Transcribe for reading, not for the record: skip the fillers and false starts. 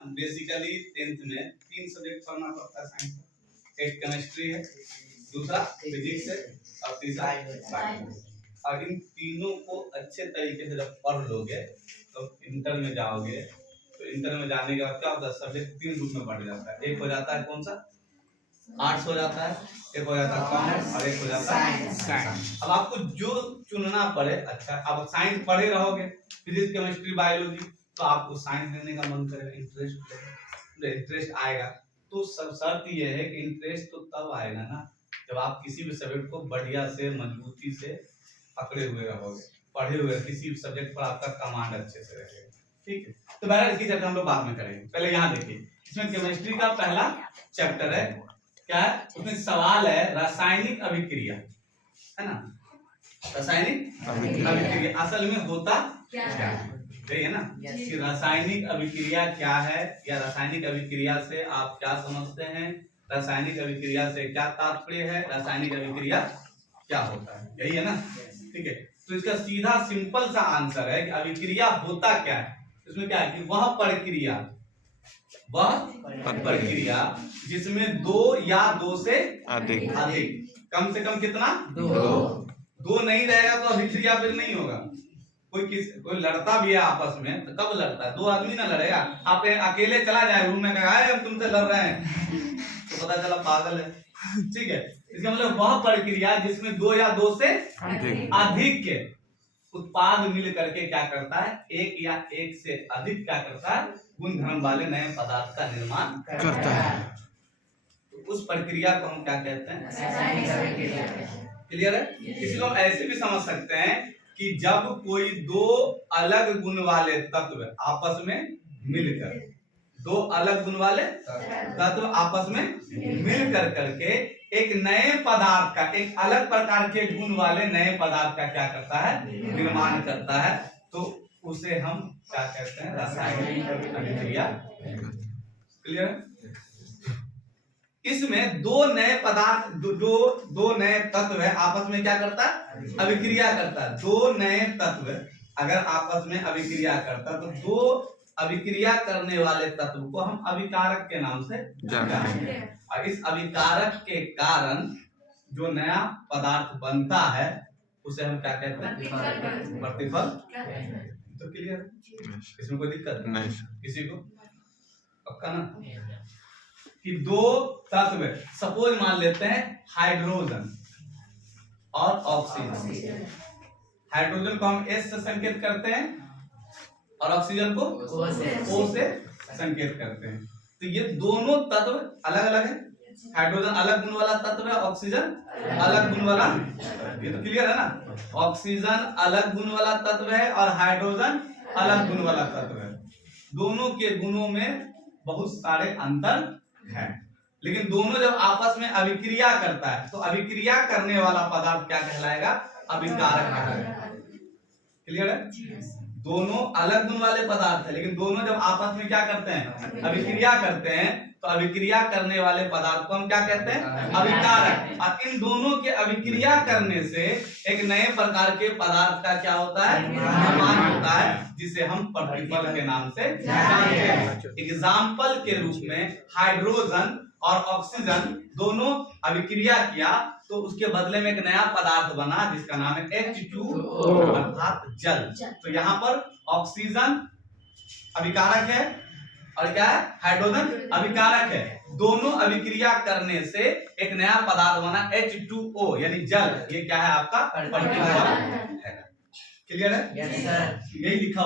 Basically 10th में 3 subject पढ़ना पड़ता है साइंस का। एक केमिस्ट्री है, दूसरा फिजिक्स है और तीसरा साइंस। और इन तीनों को अच्छे तरीके से जब पढ़ लोगे तो इंटर में जाओगे, तो इंटर में जाने के बाद क्या होता है, सब्जेक्ट 3 ग्रुप में बढ़ जाता है। एक हो जाता है कौन सा, आर्ट्स हो जाता है, एक हो जाता है कॉमर्स और एक हो जाता है साइंस। अब आपको जो चुनना पड़े, अच्छा अब साइंस पढ़े रहोगे, फिजिक्स केमिस्ट्री बायोलॉजी, तो आपको साइंस लेने का मन करेगा, इंटरेस्ट आएगा। तो सब शर्त ये है कि इंटरेस्ट तो तब आएगा ना जब आप किसी भी सब्जेक्ट को बढ़िया से मजबूती से पकड़े हुए रहोगे, पढ़े हुए, किसी भी सब्जेक्ट पर आपका कमांड अच्छे से रहेगा। ठीक है, तो बहरहाल इसकी चर्चा हम लोग बाद में करेंगे। पहले यहाँ देखिए, इसमें केमिस्ट्री का पहला चैप्टर है, क्या है उसमें सवाल है, रासायनिक अभिक्रिया, है ना। रासायनिक अभिक्रिया असल में होता क्या है, सही है ना। कि रासायनिक अभिक्रिया क्या है, या रासायनिक अभिक्रिया से आप क्या समझते हैं, रासायनिक अभिक्रिया से क्या तात्पर्य है, रासायनिक अभिक्रिया क्या होता है, यही है ना। ठीक है, तो इसका सीधा सिंपल सा आंसर है कि अभिक्रिया होता क्या है। इसमें क्या है कि वह प्रक्रिया जिसमें 2 या 2 से अधिक, कम से कम कितना, 2 नहीं रहेगा तो अभिक्रिया फिर नहीं होगा। कोई लड़ता भी है आपस में तो कब लड़ता है, 2 आदमी ना लड़ेगा। आप अकेले चला जाए रूम में, कहा हम तुमसे लड़ रहे हैं तो पता चला पागल है। ठीक है, इसका मतलब वह प्रक्रिया जिसमें 2 या 2 से अधिक के उत्पाद मिल करके क्या करता है, एक या एक से अधिक क्या करता है, गुण धर्म वाले नए पदार्थ का निर्माण करता है। तो उस प्रक्रिया को हम क्या कहते हैं, रासायनिक अभिक्रिया। क्लियर है। किसी को हम ऐसे भी समझ सकते हैं कि जब कोई 2 अलग गुण वाले तत्व आपस में मिलकर, 2 अलग गुण वाले तत्व आपस में मिलकर करके एक नए पदार्थ का, एक अलग प्रकार के गुण वाले नए पदार्थ का क्या करता है, निर्माण करता है, तो उसे हम क्या कहते हैं, रासायनिक अभिक्रिया। क्लियर है। इसमें 2 नए पदार्थ, दो नए तत्व है आपस में क्या करता है, अभिक्रिया करता है। 2 नए तत्व अगर आपस में अभिक्रिया करता है तो 2 अभिक्रिया करने वाले तत्व को हम अभिकारक के नाम से जानते हैं। और इस अभिकारक के कारण जो नया पदार्थ बनता है उसे हम क्या कहते हैं, प्रतिफल। तो क्लियर, इसमें कोई दिक्कत नहीं किसी को, पक्का ना। कि 2 तत्व, सपोज मान लेते हैं हाइड्रोजन और ऑक्सीजन। हाइड्रोजन को हम S से संकेत करते हैं और ऑक्सीजन को O से संकेत करते हैं। तो ये दोनों तत्व अलग अलग है, हाइड्रोजन अलग गुण वाला तत्व है, ऑक्सीजन अलग गुण वाला, ये तो क्लियर है ना। ऑक्सीजन अलग गुण वाला तत्व है और हाइड्रोजन अलग गुण वाला तत्व है। दोनों के गुणों में बहुत सारे अंतर है, लेकिन दोनों जब आपस में अभिक्रिया करता है तो अभिक्रिया करने वाला पदार्थ क्या कहलाएगा, अभिकारक कहलाएगा। क्लियर है। दोनों अलग गुण वाले पदार्थ है, लेकिन दोनों जब आपस में क्या करते हैं, अभिक्रिया करते हैं, तो अभिक्रिया करने वाले पदार्थ को हम क्या कहते हैं, अभिकारक। और इन दोनों के अभिक्रिया करने से एक नए प्रकार के पदार्थ का क्या होता है, निर्माण होता है, जिसे हम प्रतिफल के नाम से जानते हैं। एग्जाम्पल के रूप में हाइड्रोजन और ऑक्सीजन दोनों अभिक्रिया किया तो उसके बदले में एक नया पदार्थ बना जिसका नाम है H2O अर्थात जल। तो यहाँ पर ऑक्सीजन अभिकारक है और क्या है, हाइड्रोजन अभिकारक है। दोनों अभिक्रिया करने से एक नया पदार्थ बना H2O यानी जल। ये क्या है, आपका प्रतिफल है। क्लियर है, यही लिखा